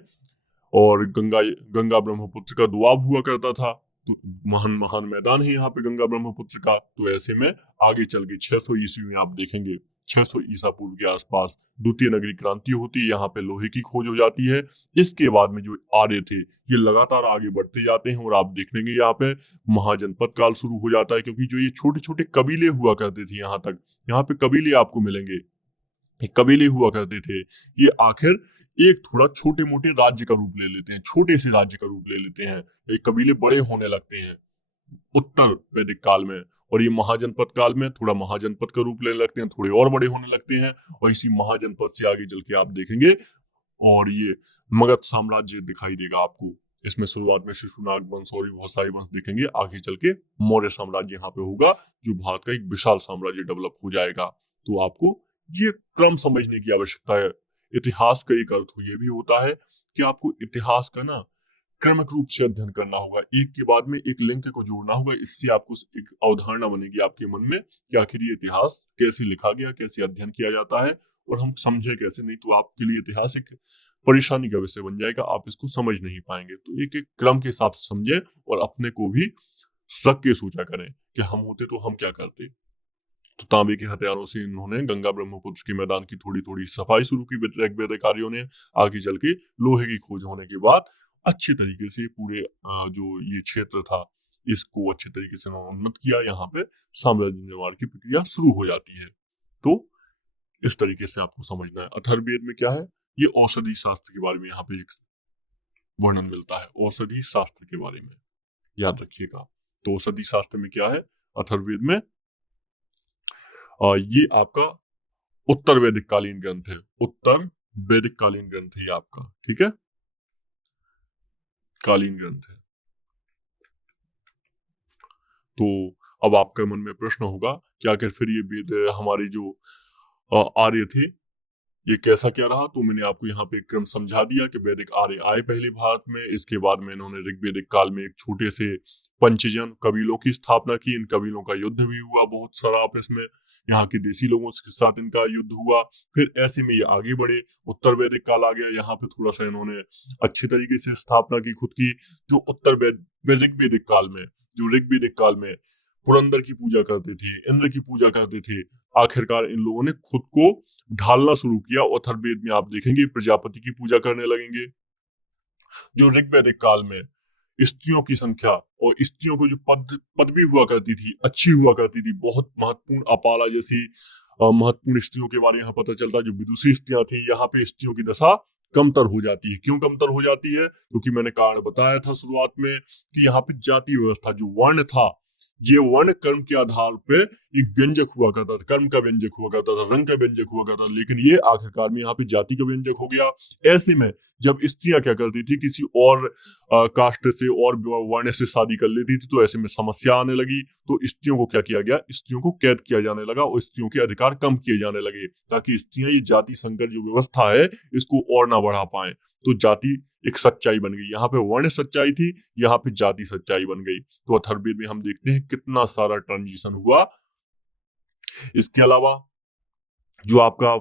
और गंगा गंगा ब्रह्मपुत्र का दुआब हुआ करता था। तो महान महान मैदान है यहाँ पे गंगा ब्रह्मपुत्र का। तो ऐसे में आगे चल के 600 ईस्वी में आप देखेंगे, 600 ईसा पूर्व के आसपास द्वितीय नगरी क्रांति होती है, यहाँ पे लोहे की खोज हो जाती है। इसके बाद में जो आर्य थे ये लगातार आगे बढ़ते जाते हैं और आप देख लेंगे यहाँ पे महाजनपद काल शुरू हो जाता है। क्योंकि जो ये छोटे छोटे कबीले हुआ करते थे यहाँ तक, यहाँ पे कबीले आपको मिलेंगे, कबीले हुआ करते थे, ये आखिर एक थोड़ा छोटे मोटे राज्य का रूप ले लेते हैं, छोटे से राज्य का रूप ले लेते हैं। ये कबीले बड़े होने लगते हैं उत्तर वैदिक काल में, और ये महाजनपद काल में थोड़ा महाजनपद का रूप लेने लगते हैं, थोड़े और बड़े होने लगते हैं। और इसी महाजनपद से आगे चल के आप देखेंगे और ये मगध साम्राज्य दिखाई देगा आपको। इसमें शुरुआत में शिशुनाग वंश और भी बहुत सारे वंश दिखेंगे। आगे चल के मौर्य साम्राज्य यहाँ पे होगा, जो भारत का एक विशाल साम्राज्य डेवलप हो जाएगा। तो आपको ये क्रम समझने की आवश्यकता है। इतिहास का एक अर्थ ये भी होता है कि आपको इतिहास का ना क्रमिक रूप से अध्ययन करना होगा, एक के बाद में एक लिंक को जोड़ना होगा। इससे आपको एक अवधारणा बनेगी आपके मन में कि आखिर ये इतिहास कैसे लिखा गया, कैसे अध्ययन किया जाता है, और हम समझे कैसे। नहीं तो आपके लिए इतिहास एक परेशानी का विषय बन जाएगा, आप इसको समझ नहीं पाएंगे। तो एक एक क्रम के हिसाब से समझे और अपने को भी रख के सोचा करें कि हम होते तो हम क्या करते। तो तांबे के हथियारों से इन्होंने गंगा ब्रह्मपुत्र के मैदान की थोड़ी थोड़ी सफाई शुरू की वैदिक कार्यों ने। आगे चल के लोहे की खोज होने के बाद अच्छे तरीके से पूरे जो ये क्षेत्र था इसको अच्छे तरीके से उन्होंने उन्नत किया। यहाँ पे साम्राज्य निर्माण की प्रक्रिया शुरू हो जाती है। तो इस तरीके से आपको समझना है। अथर्ववेद में क्या है, ये औषधि शास्त्र के बारे में यहाँ पे एक वर्णन मिलता है, औषधि शास्त्र के बारे में, याद रखिएगा। तो औषधि शास्त्र में क्या है अथर्ववेद में, ये आपका उत्तर वैदिक कालीन ग्रंथ है, उत्तर वैदिक कालीन ग्रंथ है ये आपका, ठीक है, कालीन ग्रंथ है। तो अब आपके मन में प्रश्न होगा कि आखिर फिर ये वेद हमारे जो आर्य थे ये कैसा क्या रहा। तो मैंने आपको यहाँ पे क्रम समझा दिया कि वैदिक आर्य आए पहले भारत में, इसके बाद में इन्होंने ऋग्वेदिक काल में एक छोटे से पंचजन कबीलों की स्थापना की। इन कबीलों का युद्ध भी हुआ बहुत सारा आपस में, यहाँ के देसी लोगों के साथ इनका युद्ध हुआ। फिर ऐसे में ये आगे बढ़े, उत्तर वैदिक काल आ गया, यहाँ पे थोड़ा सा इन्होंने अच्छी तरीके से स्थापना की खुद की। जो उत्तर ऋग्वेदिक काल में, जो ऋग्वेदिक काल में पुरंदर की पूजा करते थे, इंद्र की पूजा करते थे, आखिरकार इन लोगों ने खुद को ढालना शुरू किया। अथर्ववेद में आप देखेंगे प्रजापति की पूजा करने लगेंगे। जो ऋग्वैदिक काल में स्त्रियों की संख्या और स्त्रियों को जो पदवी हुआ करती थी, अच्छी हुआ करती थी, बहुत महत्वपूर्ण, अपाला जैसी महत्वपूर्ण स्त्रियों के बारे में यहाँ पता चलता है। जो विदुषी स्त्रियां थी, यहाँ पे स्त्रियों की दशा कमतर हो जाती है। क्यों कमतर हो जाती है? क्योंकि मैंने कारण बताया था शुरुआत में कि यहाँ पे जाति व्यवस्था, जो वर्ण था, ये वर्ण कर्म के आधार पे एक व्यंजक हुआ करता था, कर्म का व्यंजक हुआ करता था, रंग का व्यंजक हुआ करता था, लेकिन ये आखिरकार में यहाँ पे जाति का व्यंजक हो गया। ऐसे में जब स्त्रियां क्या करती थी, किसी और कास्ट से और वर्ण से शादी कर लेती थी, तो ऐसे में समस्या आने लगी। तो स्त्रियों को क्या किया गया, स्त्रियों को कैद किया जाने लगा और स्त्रियों के अधिकार कम किए जाने लगे, ताकि स्त्रियां ये जाति संकर जो व्यवस्था है इसको और ना बढ़ा पाए। तो जाति एक सच्चाई बन गई, यहाँ पे वर्ण सच्चाई थी, यहाँ पे जाति सच्चाई बन गई। तो अथर्ववेद में हम देखते हैं कितना सारा ट्रांजिशन हुआ। इसके अलावा जो आपका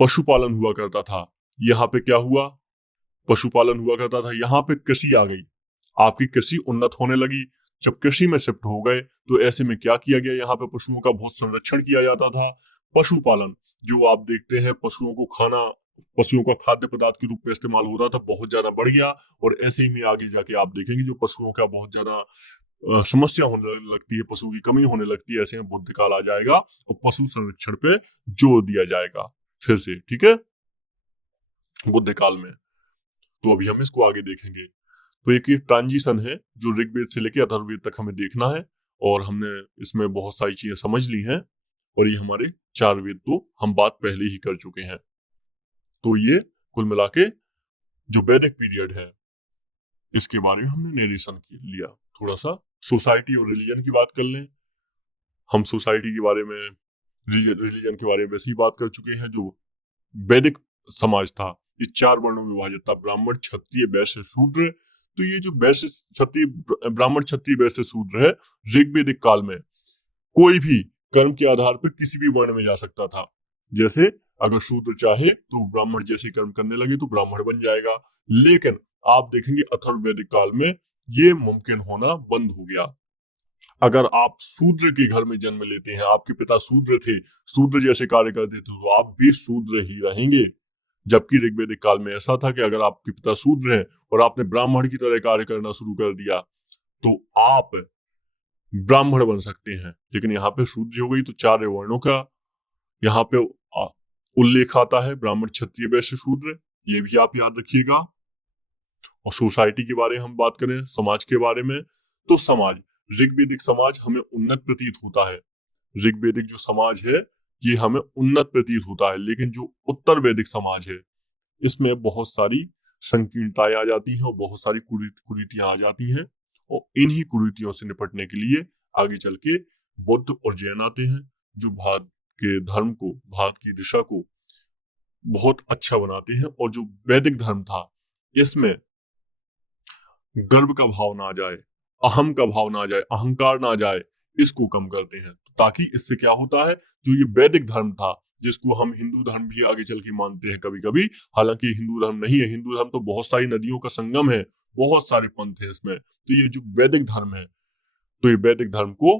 पशुपालन हुआ करता था, यहाँ पे क्या हुआ, पशुपालन हुआ करता था, यहाँ पे कृषि आ गई, आपकी कृषि उन्नत होने लगी। जब कृषि में शिफ्ट हो गए तो ऐसे में क्या किया गया, यहाँ पे पशुओं का बहुत संरक्षण किया जाता था। पशुपालन, जो आप देखते हैं पशुओं को खाना, पशुओं का खाद्य पदार्थ के रूप में इस्तेमाल होता था, बहुत ज्यादा बढ़ गया। और ऐसे ही में आगे जाके आप देखेंगे जो पशुओं का बहुत ज्यादा समस्या होने लगती है, पशुओं की कमी होने लगती है, ऐसे में बुद्ध काल आ जाएगा और पशु संरक्षण पे जोर दिया जाएगा फिर से, ठीक है, बुद्ध काल में। तो अभी हम इसको आगे देखेंगे। तो एक ये ट्रांजिशन है जो ऋग्वेद से लेकर अथर्ववेद तक हमें देखना है, और हमने इसमें बहुत सारी चीजें समझ ली हैं, और ये हमारे 4 वेद तो हम बात पहले ही कर चुके हैं। तो ये कुल मिला के जो वैदिक पीरियड है इसके बारे में हमने नरेशन लिया। थोड़ा सा सोसाइटी और रिलीजन की बात कर लें। हम सोसाइटी के बारे में, रिलीजन के बारे में वैसे ही बात कर चुके हैं। जो वैदिक समाज था ये 4 वर्णों में विभाजित था, ब्राह्मण, क्षत्रिय, वैश्य, शूद्र। तो ये जो वैश्य, क्षत्रिय, ब्राह्मण, क्षत्रिय, वैश्य, शूद्र है, ऋग्वेदिक काल में कोई भी कर्म के आधार पर किसी भी वर्ण में जा सकता था। जैसे अगर शूद्र चाहे तो ब्राह्मण जैसे कर्म करने लगे तो ब्राह्मण बन जाएगा। लेकिन आप देखेंगे अथर्ववैदिक काल में ये मुमकिन होना बंद हो गया। अगर आप शूद्र के घर में जन्म लेते हैं, आपके पिता शूद्र थे, शूद्र जैसे कार्य करते थे, तो आप भी शूद्र ही रहेंगे। जबकि ऋग्वेदिक काल में ऐसा था कि अगर आपके पिता शूद्र हैं और आपने ब्राह्मण की तरह कार्य करना शुरू कर दिया तो आप ब्राह्मण बन सकते हैं। लेकिन यहाँ पे शूद्र हो गई तो 4 वर्णों का यहाँ पे उल्लेख आता है, ब्राह्मण, क्षत्रिय, वैश्य, शूद्र, ये भी आप याद रखिएगा। और सोसाइटी के बारे में हम बात करें, समाज के बारे में, तो समाज, ऋग्वेदिक समाज हमें उन्नत प्रतीत होता है। ऋग्वेदिक जो समाज है ये हमें उन्नत प्रतीत होता है, लेकिन जो उत्तर वैदिक समाज है इसमें बहुत सारी संकीर्णताएं आ जाती हैं और बहुत सारी कुरीतियां आ जाती हैं। और इन्हीं कुरीतियों से निपटने के लिए आगे चल के बुद्ध और जैन आते हैं, जो भारत के धर्म को, भारत की दिशा को बहुत अच्छा बनाते हैं। और जो वैदिक धर्म था इसमें गर्व का भाव ना आ जाए, अहम का भाव ना आ जाए, अहंकार ना आ जाए, इसको कम करते हैं। ताकि इससे क्या होता है, जो ये वैदिक धर्म था जिसको हम हिंदू धर्म भी आगे चल के मानते हैं कभी कभी, हालांकि हिंदू धर्म नहीं है, हिंदू धर्म तो बहुत सारी नदियों का संगम है, बहुत सारे पंथ है इसमें। तो ये जो वैदिक धर्म है, तो ये वैदिक धर्म को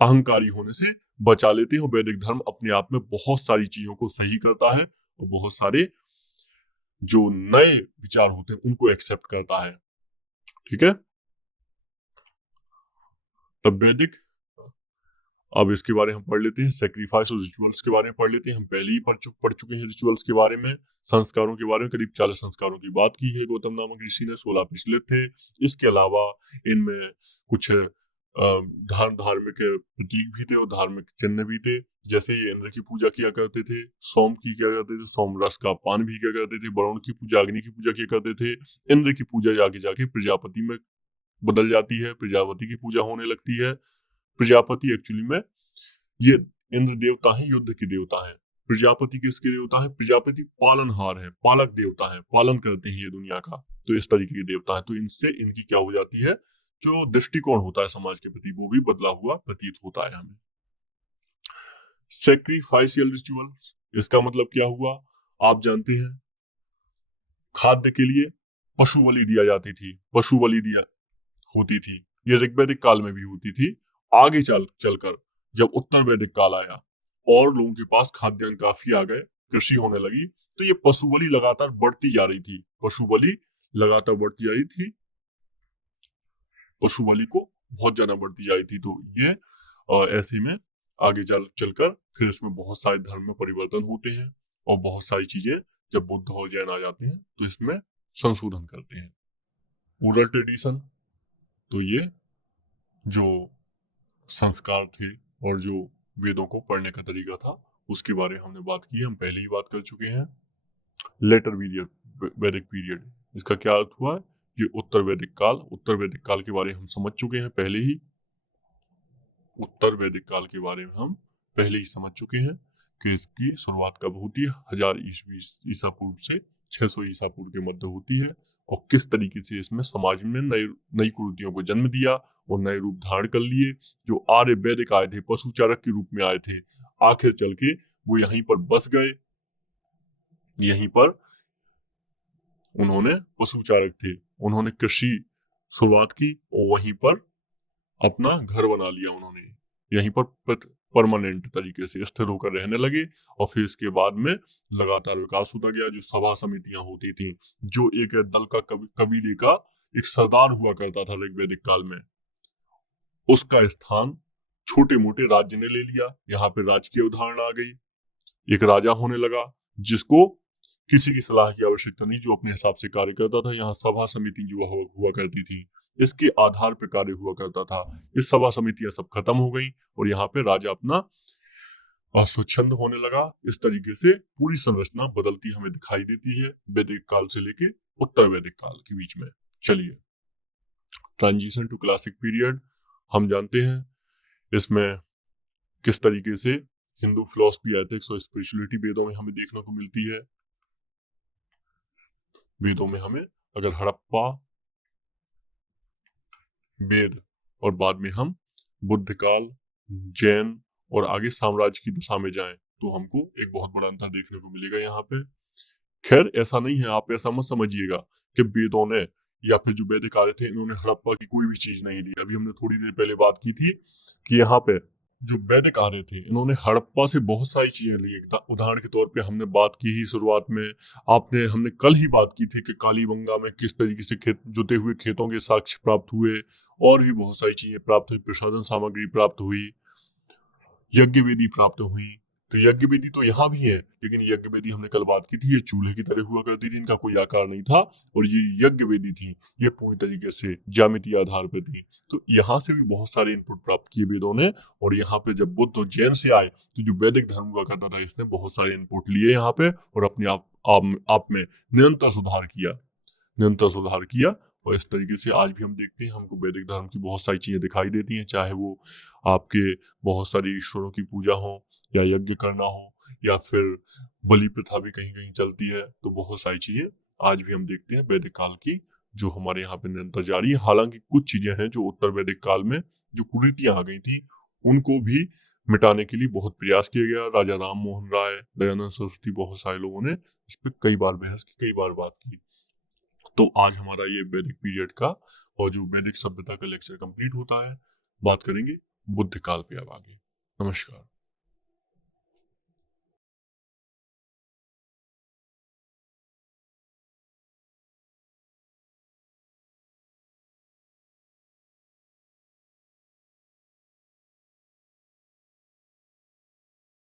अहंकारी होने से बचा लेते हैं। और वैदिक धर्म अपने आप में बहुत सारी चीजों को सही करता है और बहुत सारे जो नए विचार होते हैं उनको एक्सेप्ट करता है, ठीक है। तब वैदिक अब इसके बारे में हम पढ़ लेते हैं, सेक्रीफाइस और रिचुअल्स के बारे में पढ़ लेते हैं। हम पहले ही पढ़ चुके हैं रिचुअल्स के बारे में, संस्कारों के बारे में करीब 40 संस्कारों की बात की है गौतम नामक ऋषि ने, 16 पिछले थे। इसके अलावा इनमें कुछ धार्मिक प्रतीक भी थे और धार्मिक चिन्ह भी थे। जैसे ये इंद्र की पूजा किया करते थे, सोम की किया करते थे, सोम रस का पान भी किया करते थे, वरुण की पूजा, अग्नि की पूजा किया करते थे। इंद्र की पूजा जाके जाके प्रजापति में बदल जाती है, प्रजापति की पूजा होने लगती है। प्रजापति एक्चुअली में ये इंद्र देवता है, युद्ध के देवता है। प्रजापति किसके देवता है? प्रजापति पालनहार है, पालक देवता है, पालन करते हैं ये दुनिया का, तो इस तरीके के देवता है। तो इनसे इनकी क्या हो जाती है, जो दृष्टिकोण होता है समाज के प्रति वो भी बदला हुआ प्रतीत होता है हमें। सेक्रीफाइशियल रिचुअल, इसका मतलब क्या हुआ? आप जानते हैं खाद्य के लिए पशु बलि दिया जाती थी, पशु बलि दिया होती थी। ये ऋग्वैदिक काल में भी होती थी। आगे चलकर जब उत्तर वैदिक काल आया और लोगों के पास खाद्यान्न काफी आ गए, कृषि होने लगी, तो ये पशु बलि लगातार बढ़ती जा रही थी, पशु बलि लगातार बढ़ती जा रही थी, पशु बलि को बहुत ज्यादा बढ़ती जा रही थी। तो ये ऐसे में आगे चलकर फिर इसमें बहुत सारे धर्म में परिवर्तन होते हैं और बहुत सारी चीजें जब बुद्ध और जैन आ जाते हैं तो इसमें संशोधन करते हैं। ओरल ट्रेडिशन, तो ये जो संस्कार थे और जो वेदों को पढ़ने का तरीका था उसके बारे में हमने बात की है, हम पहले ही बात कर चुके हैं। लेटर पीरियड, वैदिक पीरियड, इसका क्या अर्थ हुआ? ये उत्तर वैदिक काल, उत्तर वैदिक काल के बारे में हम समझ चुके हैं पहले ही, उत्तर वैदिक काल के बारे में हम पहले ही समझ चुके हैं कि इसकी शुरुआत कब होती है, 1000 ईसा पूर्व से 600 ईसा पूर्व के मध्य होती है, और किस तरीके से इसमें समाज में नई कुरीतियों को जन्म दिया और नए रूप धारण कर लिए। जो आर्य वैदिक आए थे, पशुचारक के रूप में आए थे, आखिर चल के वो यहीं पर बस गए, यहीं पर उन्होंने पशुचारक थे, उन्होंने कृषि शुरुआत की और वहीं पर अपना घर बना लिया, उन्होंने यहीं पर परमानेंट तरीके से स्थिर होकर रहने लगे। और फिर इसके बाद में लगातार विकास होता गया। जो सभा समितियां होती थी, जो एक दल का कबीले का एक सरदार हुआ करता था ऋग्वैदिक काल में, उसका स्थान छोटे मोटे राज्य ने ले लिया। यहाँ पे राज्य की उदाहरण आ गई, एक राजा होने लगा जिसको किसी की सलाह की आवश्यकता नहीं, जो अपने हिसाब से कार्य करता था। यहाँ सभा समिति जो हुआ करती थी, इसके आधार पर कार्य हुआ करता था। इस सभा समितियां सब खत्म हो गई और यहाँ पे राजा अपना स्वच्छंद होने लगा। इस तरीके से पूरी संरचना बदलती हमें दिखाई देती है वैदिक काल से लेके उत्तर वैदिक काल के बीच में। चलिए, ट्रांजिशन टू क्लासिक पीरियड, हम जानते हैं इसमें किस तरीके से हिंदू फिलॉसफी, एथिक्स और स्पिरिचुअलिटी वेदों में हमें देखने को मिलती है। वेदों में हमें अगर हड़प्पा वेद और बाद में हम बुद्ध काल, जैन और आगे साम्राज्य की दिशा में जाएं तो हमको एक बहुत बड़ा अंतर देखने को मिलेगा यहाँ पे। खैर ऐसा नहीं है, आप ऐसा मत समझिएगा कि वेदों ने या फिर जो वैदिक आर्य थे इन्होंने हड़प्पा की कोई भी चीज नहीं ली। अभी हमने थोड़ी देर पहले बात की थी कि यहाँ पे जो वैदिक आर्य थे इन्होंने हड़प्पा से बहुत सारी चीजें ली। उदाहरण के तौर पे हमने बात की ही शुरुआत में, हमने कल ही बात की थी कि कालीबंगा में किस तरीके से जुते हुए खेतों के साक्ष्य प्राप्त हुए, और भी बहुत सारी चीजें प्राप्त हुई, प्रसाधन सामग्री प्राप्त हुई, यज्ञ वेदी प्राप्त हुई। तो यज्ञ वेदी तो यहाँ भी है, लेकिन यज्ञ वेदी हमने कल बात की थी, ये चूल्हे की तरह हुआ करती थी, इनका कोई आकार नहीं था। और ये यज्ञ वेदी थी, ये पूरी तरीके से ज्यामितीय आधार पर थी। तो यहाँ से भी बहुत सारे इनपुट प्राप्त किए वेदों ने। और यहाँ पे जब बुद्ध और जैन से आए तो जो वैदिक धर्म हुआ करता था इसने बहुत सारे इनपुट लिए यहाँ पे और अपने आप में निरंतर सुधार किया। और इस तरीके से आज भी हम देखते हैं हमको वैदिक धर्म की बहुत सारी चीजें दिखाई देती हैं, चाहे वो आपके बहुत सारी ईश्वरों की पूजा हो या यज्ञ करना हो या फिर बलि प्रथा भी कहीं कहीं चलती है। तो बहुत सारी चीजें आज भी हम देखते हैं वैदिक काल की जो हमारे यहाँ पे निरंतर जारी है। हालांकि कुछ चीजें हैं जो उत्तर वैदिक काल में जो कुरीतियां आ गई थी उनको भी मिटाने के लिए बहुत प्रयास किया गया। राजा राम मोहन राय, दयानंद सरस्वती, बहुत सारे लोगों ने इस पर कई बार बहस की, कई बार बात की। तो आज हमारा ये वैदिक पीरियड का और जो वैदिक सभ्यता का लेक्चर कंप्लीट होता है। बात करेंगे बुद्ध काल पे अब आगे। नमस्कार।